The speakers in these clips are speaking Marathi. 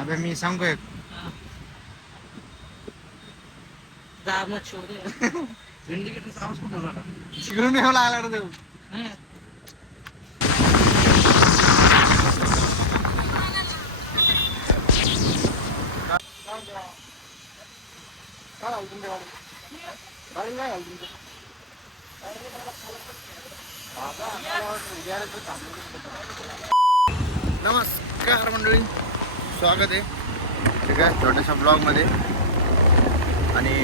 अबे मी सांगू एक शिकून येऊ लागला रे नमस्कार मंडळी, स्वागत आहे ठीक आहे छोट्याशा ब्लॉगमध्ये. आणि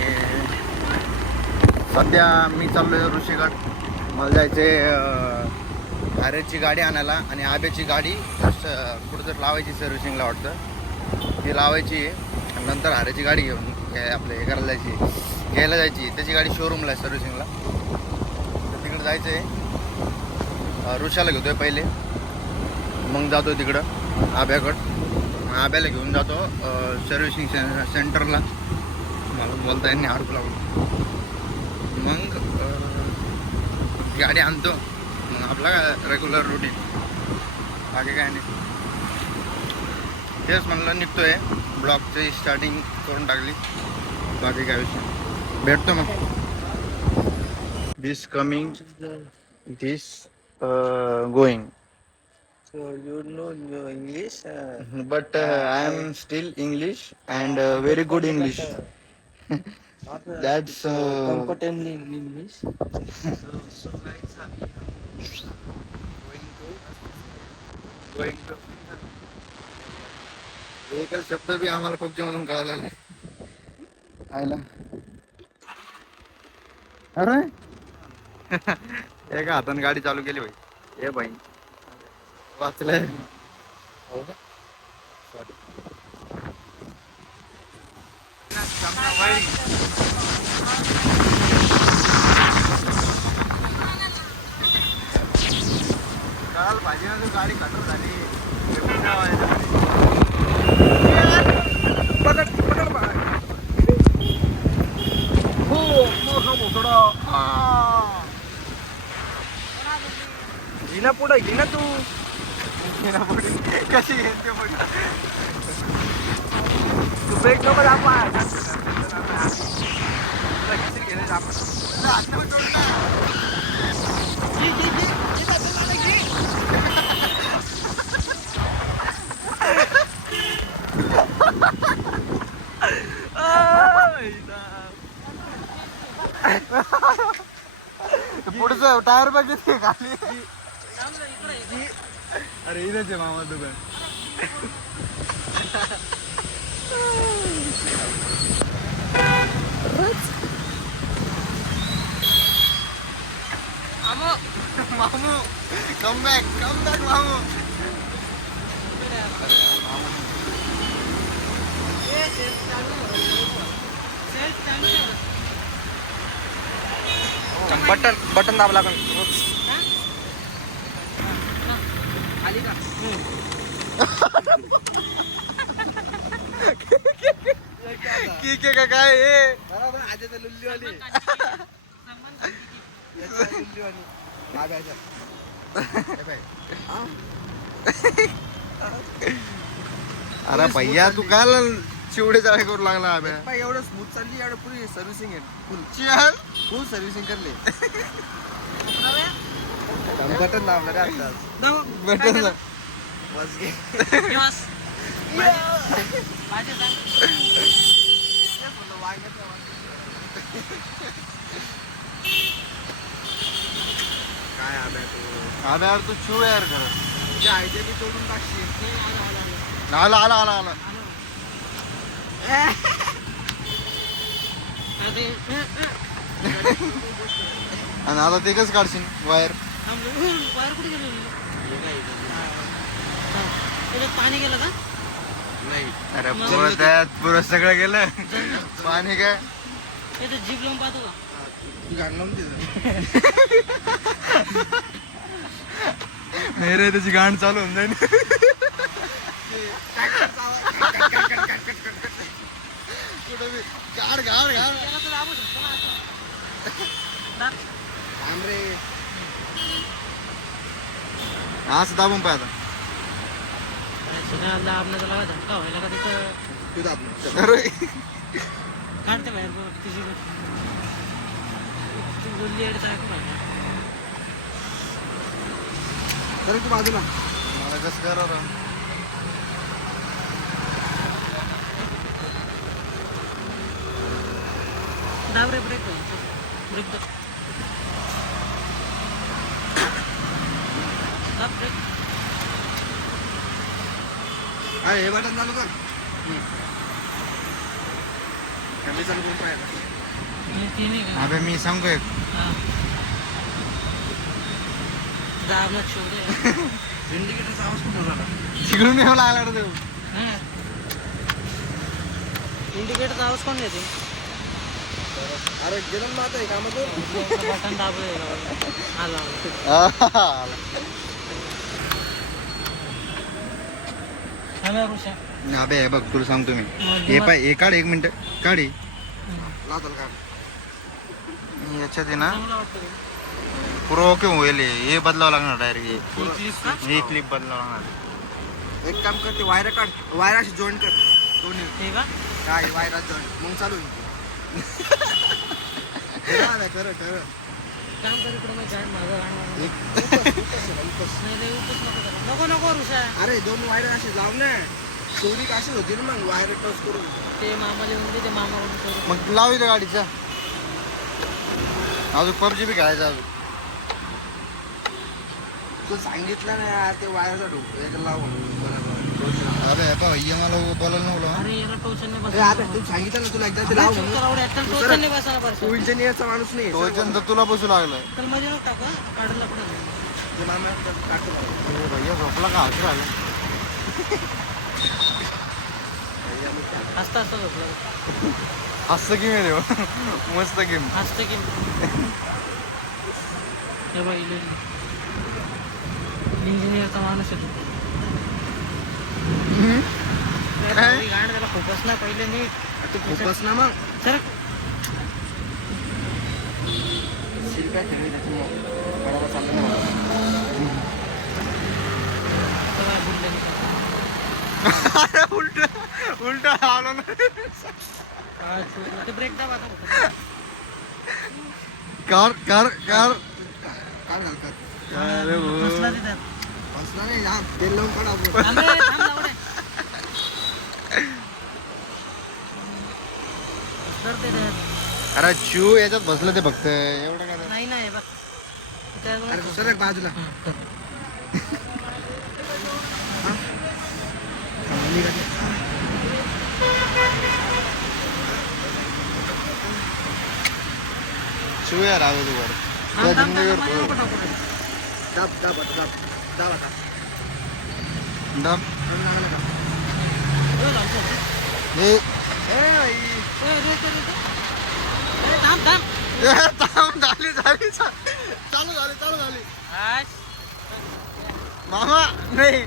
सध्या मी चाललो आहे ऋषीगड. मला जायचे आर्याची गाडी आणायला आणि आब्याची गाडी कुठं तर लावायची सर्व्हिसिंगला वाटतं. ती लावायची आहे नंतर आर्याची गाडी घेऊन आपलं हे करायला जायची, घ्यायला जायची. त्याची गाडी शोरूमला आहे सर्व्हिसिंगला, तर तिकडे जायचं आहे. ऋषाला घेतो आहे पहिले, मग जातो तिकडं आब्याकडं. आब्याला घेऊन जातो सर्व्हिसिंग सेंटरला. मला बोलता यांनी अडकू लागलो. मग गाडी आणतो, मग आपला रेग्युलर रुटीन, बाकी काय नाही. तेच म्हणलं निघतोय, ब्लॉगची स्टार्टिंग करून टाकली, बाकी काय विषय. भेटतो मग. This coming, this going. So you know your English? But I am still English and very good English. That's Comfortably in English. So guys, going to एकच शब्द बी आम्हाला पबजी मधून कळाला नाही. आयला अरे एका हाताने गाडी चालू केली भाई. हे भाई वाचलंय. काल भाजी ना गाडी खतर झाली. घे पुढे घे ना तू. कशी घेते मग तू ब्रेक नको दाबा. पुढचं टायर बघितले खाली. अरे इथेच आहे मामा दुकान. मामू कम बॅक मामू. बटन दाब लागल. ठीक आहे का काय हे आधी लुल्लीवाली अरे भैया तू काय चिवडे जाळे करू लागला. अबे एवढं स्मूथ चालली, एवढं पुरी सर्व्हिसिंग आहे. फुल सर्व्हिसिंग करले. बटन दाबलं रे आता. बटन बस घे. काय आब्या तू. अबे यार तू चू यार खरं. तुझ्या आयडिया बी तोडून टाकशील. आला आला आला आला. आणि आता ते कसं काढशील वायर. वायर कुठे गेलं पाणी गेलं का. नाही अरे पुरं त्यात पुरं सगळं गेलं. पाणी काय जीप लावून पाहतो का. नाही रे त्याची गाण चालू होऊन जाईल. गाड गाड गाड असं दाबून पाहता. सगळ्या आपल्याला लावा धक्का व्हायला का तिथं तू दाब अरे काढते बाहेर बघ तिची ती बोलली आहे काय करू सर तू बाजूला मला कसं करा दाब रे ब्रेक ब्रेक दाब ब्रेक अरे हे बटन चालू कर कमी चालू करून पाहिजे ते नाही का अबे मी सांगू एक हां दाबला छोडे इंडिकेटरचा आवाज कुठं झाला तिकडून येऊ लागला रे देऊ हां इंडिकेटरचा आवाज कोण देते अरे गेलं ना आता कामातून बटन दाबले आला हॅलो ऋषा अबे हे बघ तुला सांगतो मी हे पाय हे काढ एक मिनिट काढी लावताल का याच्यात आहे ना चांगला वाटतं पुरं ओके होईल हे बदलावं लागणार डायरेक्ट ही क्लिप का हे क्लिप बदलावं लागणार एक काम कर ते वायर काढ वायराशी जॉईन कर दोन्ही हे का काय वायरात जॉईन मग चालू होईल खरं खरं काम कर इकडं मग जाय माझं राहणार नाही रे उपच नको करू. नको नको ऋषा अरे दोन वायर असे जाऊ ना शेवटी अशीच होती ना मग वायर टच करून ते मामाला येऊन दे ते मामाकडून करू मग लाव इथं गाडीचा अजून पबजी बी खेळायचं अजून तू सांगितलं ना यार ते वायरचा ढोक एक लाव बरोबर अबे हे पाय ये मला बोलायला नव्हतं अरे याला टोचन नाही अरे आता तू सांगितलं ना तुला एकदा ते लाव म्हणून टोचन नाही बसायला बरं तू इंजिनियरचा माणूस नाही टोचन तर तुला बसू लागलं तर मध्ये नको टाका काढला पुढे ते मामा काढतो अरे भैया झोपला का हसू राहिलं हसता हसता झोपला हसतं की मी देव मस्त गेम हसतं की हे बघ इंजिनियरचा माणूस आहे गाड त्याला खूपच ना पहिले नीट तू खूपच ना मग सर शिल्प्या खेळली त्याच्यामुळे बरोबर चाललं ना उलट उलट आलो ना ते ब्रेक दाब आता कार कार कार काय घाल कर अरे बसला तिथं बसला नाही जा तेल लावून काढ आपण थांब रे, थांब जाऊ दे. बसलं ते रे. अरे चू याच्यात बसलं ते फक्त एवढं काय नाही नाही बघ त्याच्यावर- अरे दुसरं बाजूला चू यार आलो तू वर थांब, थांब, थांब, जिंदगीवर मध्ये नको टाकू रे. दाब दाब आता दाब दाब आता दम दाब लागला का ए, लावतो. हे ए बाई ए, रे, रे, रे. ए, थांब थांब थांब झाली झाली चालू झाली आज. मामा नाही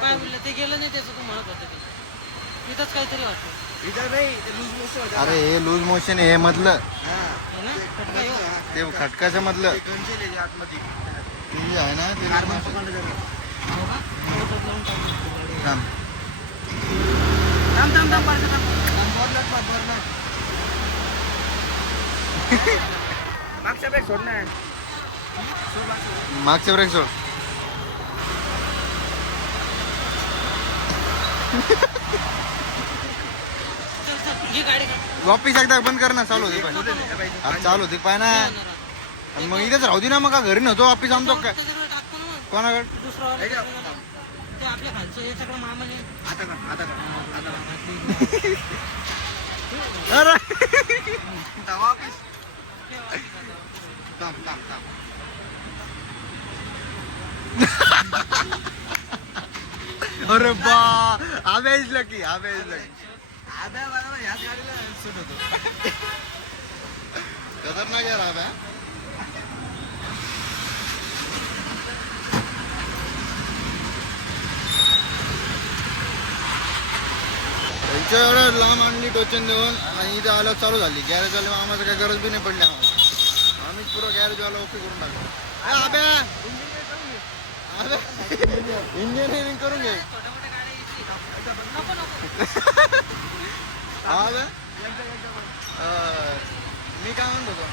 काय बोललं ते गेलं नाही त्याचं तू म्हणत होतं ते इथंच काहीतरी वाटतं इथं नाही ते लूज मोशन होतं अरे हे लूज मोशन आहे हे मधलं हा हे ना खटका येऊ. ते खटकाच्या मधलं ते गंजेल आहे आतमध्ये ते जे आहे ना ते कार्बन lose motion. पकडलं जातं. हो का? मोटर लावून टाकू. थांब. थांब थांब थांब पार्क थांब बरं ना, बरं ना. मागच्या ब्रेक सोड ना सोड मागच्या. मागचे ब्रेक सोड चल चल ही गाडी काढ. वापिस एकदा बंद कर ना चालू होते पाय आता चालू होते पाय ना आणि मग इथेच राहू दे ना मग का घरी नव्हतो वापिस आणतो काय त्याच्यावर टाकतो ना मग. कोणाकडे दुसरं वाला हे घ्या. ते आपल्या खालचं हे सगळं मामाने आता का आता का आता का अरे तवा ऑफिस थांब थांब थांब अरे बा आवेज लकी आवेज लकी आता बरोबर ह्याच गाडीला सूट होतो खतरनाक यार आव्या त्यांच्या एवढं लांब आणली टोचन देऊन आणि इथं आलं चालू झाली गॅरेज आले आम्हाला काही गरज बी नाही पडली आम्हाला आम्हीच पुरं गॅरेजवाला ओके करून टाकलो अबे इंजिनिअरिंग करून घे. छोट्या मोठ्या गाड्या इझी. नको नको. हा बे? मी काय म्हणत होतो,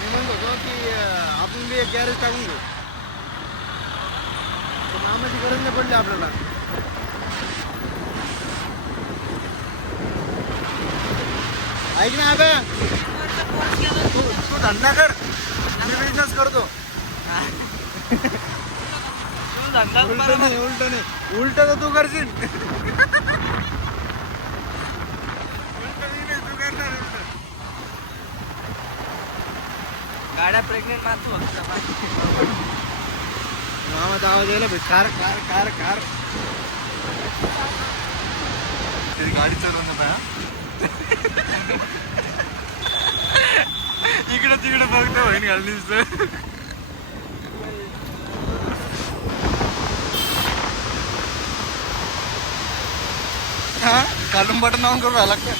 मी म्हणत होतो की आपण बी एक गॅरेज टाकून घेऊ. तर मामाची गरज नाही पडली आपल्याला. ऐक ना अबे, तू धंदा कर, मी बिझनेस करतो. उलट नाही उलट तर तू करशील. गाड्या प्रेग्नेंट मारतो मामा आवाज यायला भेट. कार कार कार कार तरी गाडी चालवणं पाय. इकडं तिकडं बघतो बहीण घालणीच. हा काढून बटन ऑन करून राहिला का?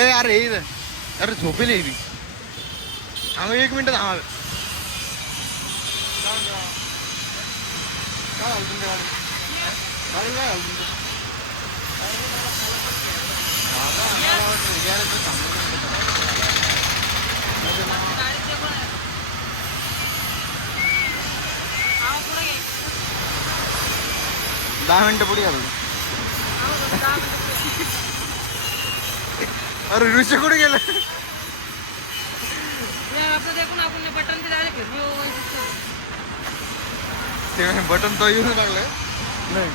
ए अरे हे अरे झोपेल हे बी. थांब 1 मिनिट थांबा. काय झालं तुमच्या गाडी? गाडी काय झालं तुमच्या? गाडीचे पण आहे. आवाज पुढे घे. 10 मिनिटं पुढे घालू. आवाज 10 मिनिटं पुढे. अरे ऋषी कुठे गेलं? आपलं देखून आपण बटन ते डायरेक्ट ते बटन तो येऊन लागलं नाही.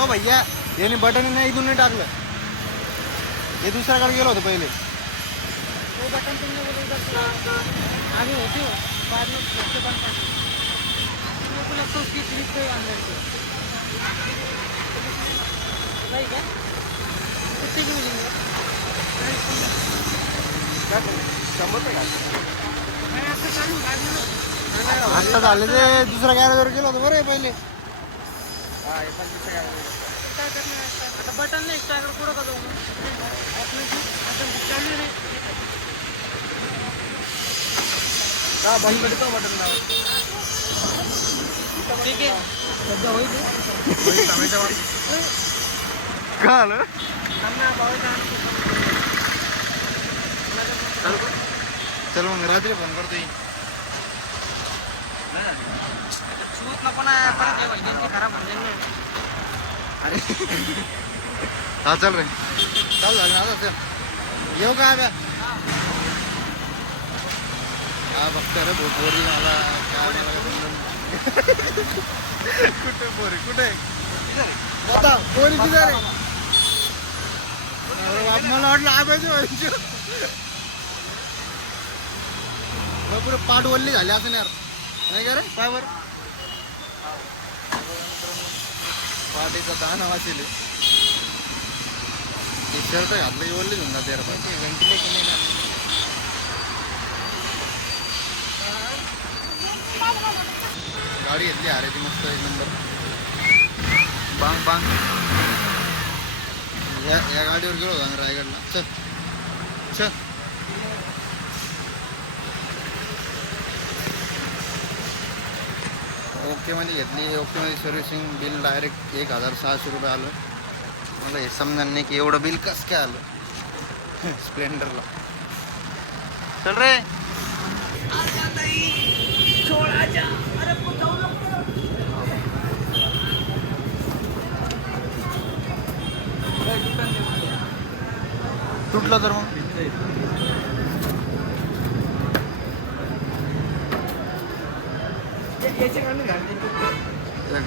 ओ भैया याने बटन नाही इथून नाही टाकलं. हे दुसऱ्याकडे गेलो होतो पहिले. वो बटन तुमने आगे होती हो बाद में लगते बंद कर मेरे को लगता है उसकी स्लिप पे अंदर से भाई क्या कितने की मिलेंगे मैं आपसे चालू बाद में आता झाले ते दुसऱ्या गॅरेजवर गेलो होतो बरं पहिले. काय करणार आहे? आता बटन नाही स्टार्टर पुढं का जाऊ आपलं आता चालू नाही का बंद करतो बटन लाव. ठीक आहे सध्या होईल काय आलं? चल मग रात्री फोन करतो. सूत नको ना परत हे वैद्यांची खराब होऊन जाईल ना. अरे हा चल रे चाल झालं आता चल येऊ का आब्या? हा बघतो रे बोरी मला कुठे बोरी कुठे बता बोरी किती रे? अरे बाप मला वाटलं आब्याची पुढे पाठ ओल्ली झाली असं यार नाही का रे? काय बरं पाठीचा दाना वाचेल. शर्ट घातलं ओल्ली घेऊन जाते व्हेंटिलेशन नाही ना. गाडी घेतली हारायची मस्त 1 नंबर बांग बांग. या गाडीवर गेलो होतो रायगडला. चल चल ओकेमध्ये घेतली. ओकेमध्ये सर्व्हिसिंग बिल डायरेक्ट 1600 रुपये आलं. मला हे समजणार नाही की एवढं बिल कसं काय आलं स्प्लेंडरला. चल रे तुटलं तर मग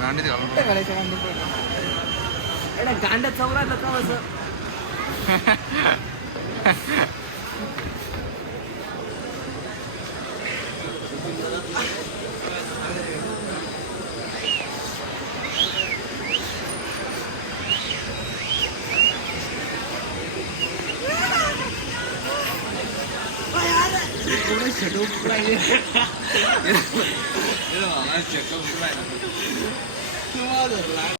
गांडीत घालून गांड्या चौरायला का असं